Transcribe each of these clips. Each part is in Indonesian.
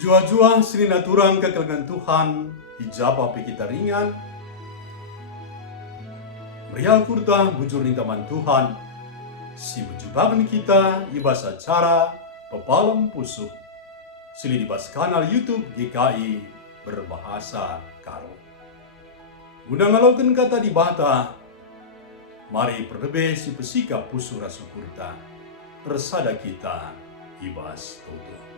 Jua-jua sini naturang kekelegan Tuhan, hijab apa kita ringan. Meriah kurta bujur taman Tuhan, si berjubakan kita ibas acara pepalam pusuh. Sili dibas kanal YouTube GKI berbahasa Karo. Undang ngaloken kata di bata, mari perdebe si pesika pusuh rasu kurta, resada kita ibas toto.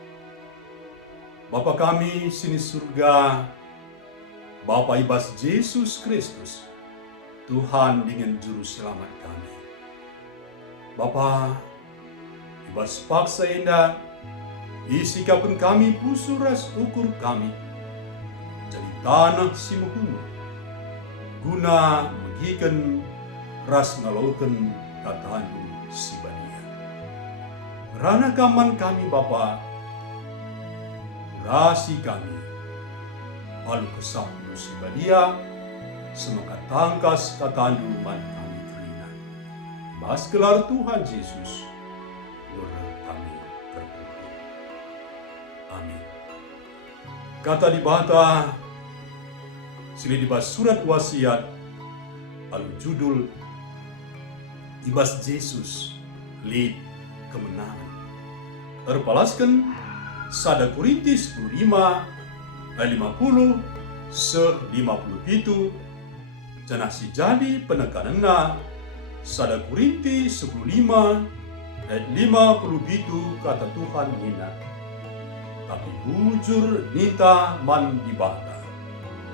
Bapa kami sini surga, Bapa ibas Yesus Kristus, Tuhan dengan juru selamat kami. Bapa ibas paksa indah, isikapun kami pusu ras ukur kami, jadi tanah si muhumur, guna megikan ras ngalaukan katahanmu si bania. Rana kaman kami Bapa, rasi kami, lalu kesahmu si badia, semaka tangkas katandu man kami kerina. Bas gelar Tuhan Yesus, doa kami berdoa. Amin. Kata di bata, sili dibas surat wasiat, lalu judul, ibas Yesus, lid kemenangan. Terpalaskan, Sada Korintus 15 ayat 50 se-57 janah si jadi penekananna Sada Korintus 15 ayat 57 kata Tuhan hina. Tapi bujur nita man dibata,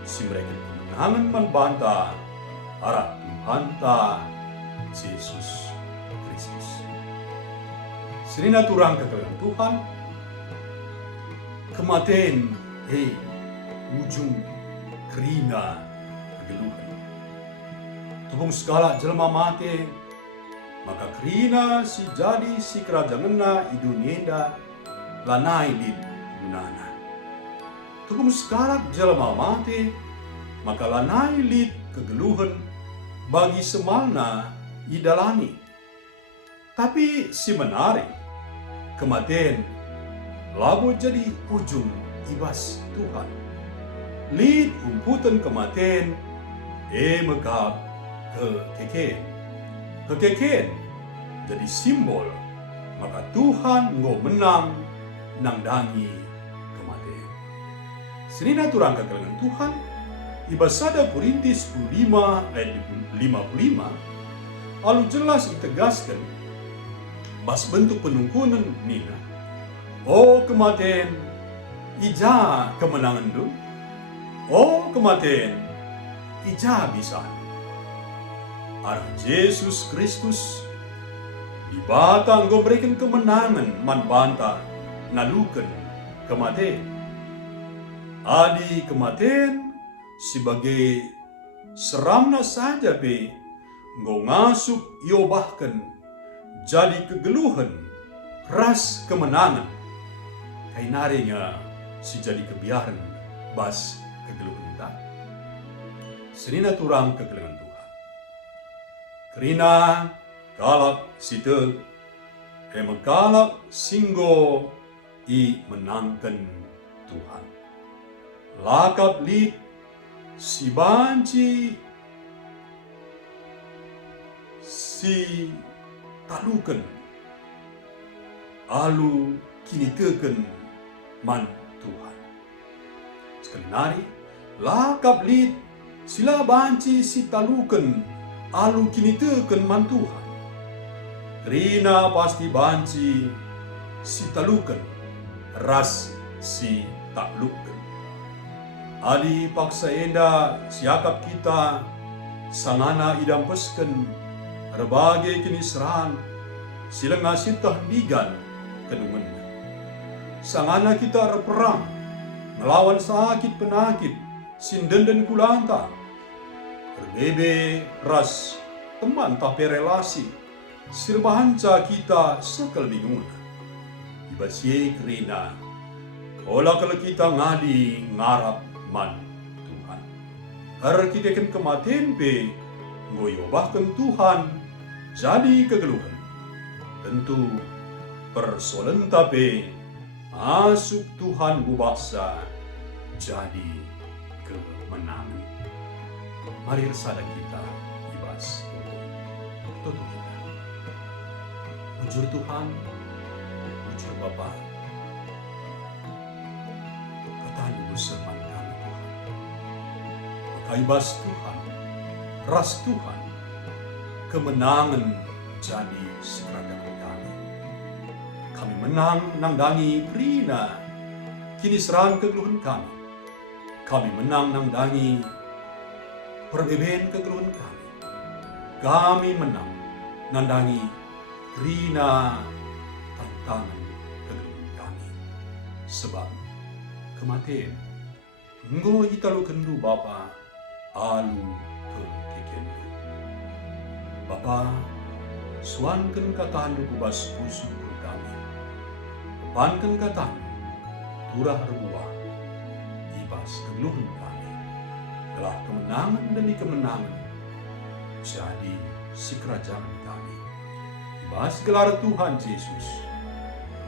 si mereka kemenangan man banta arah Tuhan ta Yesus Kristus. Serina turang kekalian Tuhan, kematian, ujung kerina kegeluhan. Tubung segala jelma mati, maka kerina si jadi si kerajanganna idunienda lanai lid gunana. Tubung segala jelma mati, maka lanai lid kegeluhan bagi semalna idalani. Tapi si menarik, kematian labu jadi ujung ibas Tuhan. Lid umputan kematian, mekap kekeken. Kekeken jadi simbol, maka Tuhan ngo menang nangdangi kematian. Serina turang kekalian Tuhan, ibas Sada Korintus 15 ayat 55, lalu jelas ditegaskan, bas bentuk penungkunan nina, oh kematian, ija kemenangan du. Oh kematian, ija bisa. Arah Yesus Kristus, di batang go berikan kemenangan man banta, nalukan kematian. Adi kematian, sebagai seramna saja be, go ngasup iobahkan, jadi kegeluhan, ras kemenangan. Kainarinya si jadi kebiaran bas kegeluhan tak. Senina turang kegeluhan Tuhan. Kerina kalak situ, kalak singgo i menangkan Tuhan. Lakap lid si banci si talukan alu kini teken man Tuhan. Sekali nari, lakap lid sila banci si talukan alu kini teken man Tuhan. Rina pasti banci si talukan ras si taklukan. Adi paksa enda siakap kita sangana idampesken berbagai kiniseran sila ngasintah digan kedungan. Sangana kita berperang melawan sakit penakit sinden kulanta. Berbebe ras teman tapi relasi sirbahanca kita sekal bingung. Ibasye kerina olah kalau kita ngadi ngarap man Tuhan. Har kita kan kematian be ngoyobahkan Tuhan jadi kegeluhan. Tentu persoalan tapi Masuk Tuhan bubasa jadi kemenangan. Mari resada kita ibas tutup kita. Ujur Tuhan, ujur Bapa, katahan beserman kami Tuhan. Maka ibas Tuhan, ras Tuhan, kemenangan jadi seragam kami. Kami menang nangdangi Rina, kini serang kegeluhan kami. Kami menang nangdangi perbeben kegeluhan kami. Kami menang nandangi Rina tantangan kegeluhan kami. Sebab kematian enggo italu kendu Bapa alu ke kekendu. Bapa suankeun katahan kubas pusu kami. Pankeun katahan turah rebuah ibas kegeluhan kami. Telah kemenangan demi kemenangan jadi si kerajaan kami. Ibas gelar Tuhan Yesus,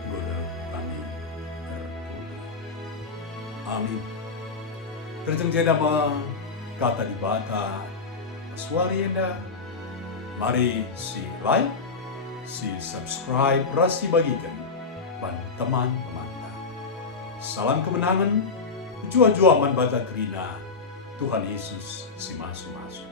guna kami tertutup. Amin. Terjeng jedama kata di bata suarienda. Mari si like, si subscribe, rasi bagikan ban teman-teman. Salam kemenangan, jua-jua man baca Trina. Tuhan Yesus si masuk-masuk.